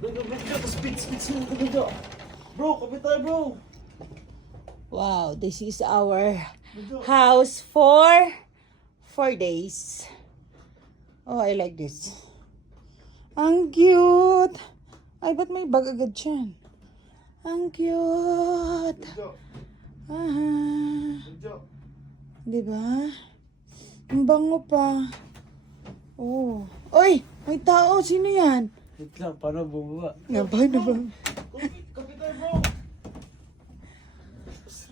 Bro, kapit tayo, bro. Wow, this is our house for 4 days. Oh, I like this. Ang cute. Ay, ba't may bag agad siyan? Ang cute. Ah, diba? Ang bango pa. Oh. Oy, may tao. Sino yan? Wait lang, paano bumaba? Nga, paano ba? Kapit tayo, bro.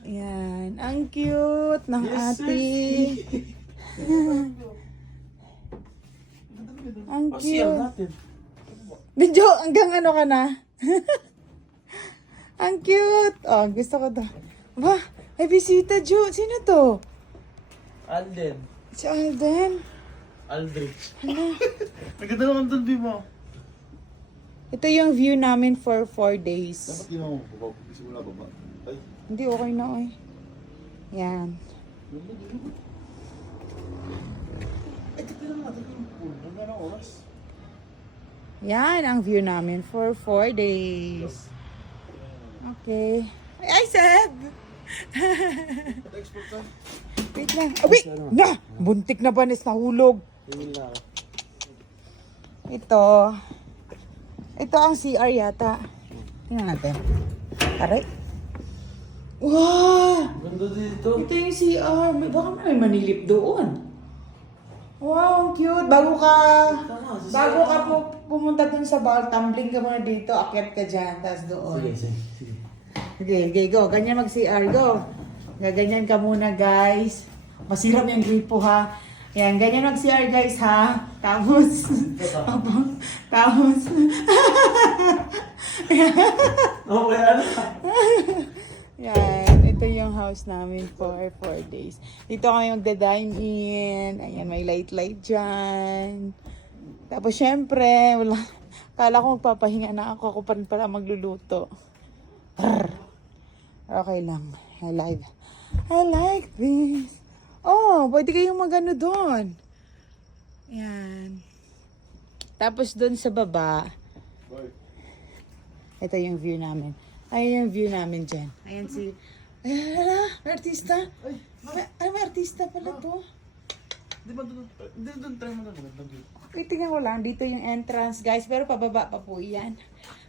Yan. Ang cute ng ate. Ang Pasiyal cute. natin. Medyo hanggang ano ka na? Ang cute. Oh, gusto ko to. Ba, may bisita, Jo. Sino to? Alden. Si Alden. Aldrich. Ano? Naganda naman doon, Bimo. Ito yung view namin for 4 days. Dapat yun ako, baba. Simula baba. Ay, Hindi, okay na, oy. Yan. Ay, tignan natin yung pool. Hanggang ang oras. Yan ang view namin for 4 days. Okay. Ay, Seb! export ka? Wait lang. Oh, wait! Na! Buntik na banis, nahulog. Tingin na ako. Ito ang CR yata. Tingnan natin. Aray. Wow! Ganda dito. Ito yung CR. Baka may manilip doon. Wow, ang cute. Bago ka pumunta dun sa bar, tumbling ka muna dito, akyat ka dyan, tapos doon. Sige. Okay, go. Ganyan mag-CR, go. Gaganyan ka muna, guys. Masirap yung gripo, ha. Yan, ganyan mag-CR, guys, ha. Tapos, tapos, Okay, ano? yan, ito yung house namin for 4 days. Dito kami magda-dine in. Ayan, may light dyan. Tapos, syempre, wala. Kala ko magpapahinga na ako. Ako pa rin pala magluluto. Brr. Okay lang. I like this. Oh, pwede kayong magano doon. Yan. Tapos doon sa baba, ito yung view namin. Ayan yung view namin dyan. Ayan si... Ayan, artista. Ay, may artista pala to. Di ba doon? Hindi doon, try mo lang. Wait, tingnan ko lang. Dito yung entrance, guys. Pero pababa pa po yan.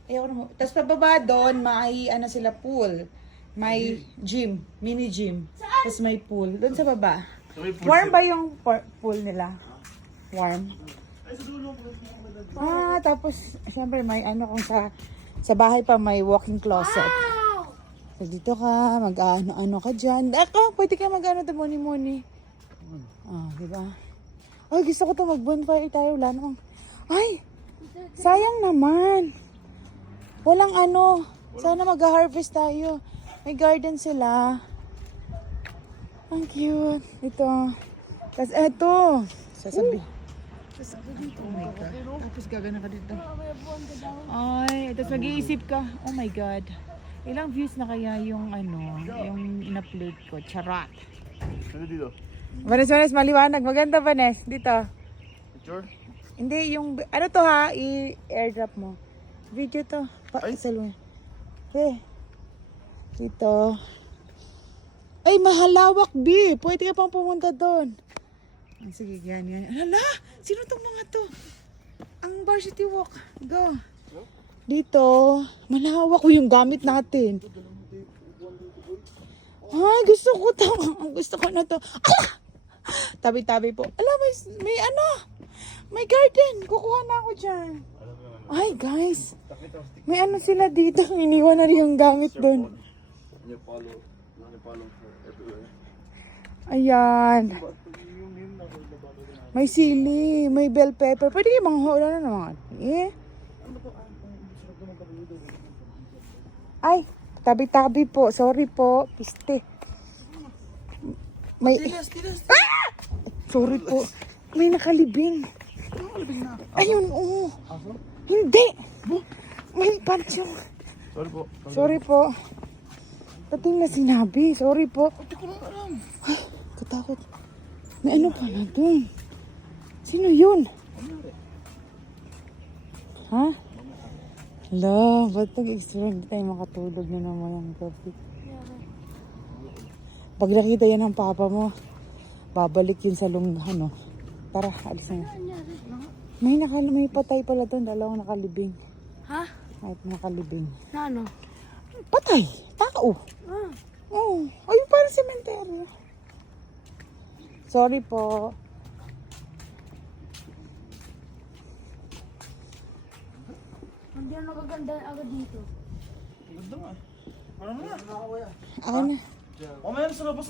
Ayoko na mo. Tapos pababa doon, may ano sila pool. May gym. Mini gym. Tapos may pool. Doon sa baba. Warm ba yung pool nila? Warm. Ay, sa dulo. Tapos, syempre may ano kung sa bahay pa may walk-in closet. So, dito ka, mag-ano ka dyan. Pwede ka mag-ano ito, muni-muni. Di ba? Ay, gusto ko ito, mag-bonfire tayo. Wala namang... Ay! Sayang naman. Walang ano. Sana mag-harvest tayo. May garden sila. Ang cute. Ito. Tapos ito. Sasabi. Oh my God. Tapos gagana ka dito. Ay, tapos mag-iisip ka. Oh my God. Ilang views na kaya yung ano, yung in-upload ko. Charot. Ano dito? Vanes, maliwanag. Maganda, Vanes. Dito. Picture? Hindi, yung... Ano to ha? I-airdrop mo. Video to. Salon. Dito. Ay, mahalawak, B. Pwede ka pang pumunta doon. Sige, yan. Hala! Sino tong mga to? Ang Varsity Walk. Go. Dito. Malawak ko yung gamit natin. Ay, gusto ko to. Gusto ko na to. Ah! Tabi-tabi po. Ala, may ano? May garden. Kukuha na ako dyan. Ay, guys. May ano sila dito. Iniwan na rin yung gamit doon. Ayan. May sili. May bell pepper. Pwede yung mga hula na naman. Ay, tabi-tabi po. Sorry po. Piste. May... Ah! Sorry po. May nakalibing. Ayun, oo. Hindi. May pancho. Sorry po. Sorry po. Pating na sinabi. Sorry po. Ay, katakot. May ano pala dun? Sino yun? Ha? Hala, ba't nag-extra hindi tayo makatulog na naman ang gabi? Pag nakita yan ng papa mo, babalik yun sa ano. Tara, alis na. May patay pala doon, dalawang nakalibing. Ha? Ay, nakalibing. Na ano? Patay! Tao! Ah. Oh, ay, parang sementeryo. Sorry po. Hindi na nakaganda agad dito. Ganda nga. Ano na? Akin na. O, mayroon sa labas.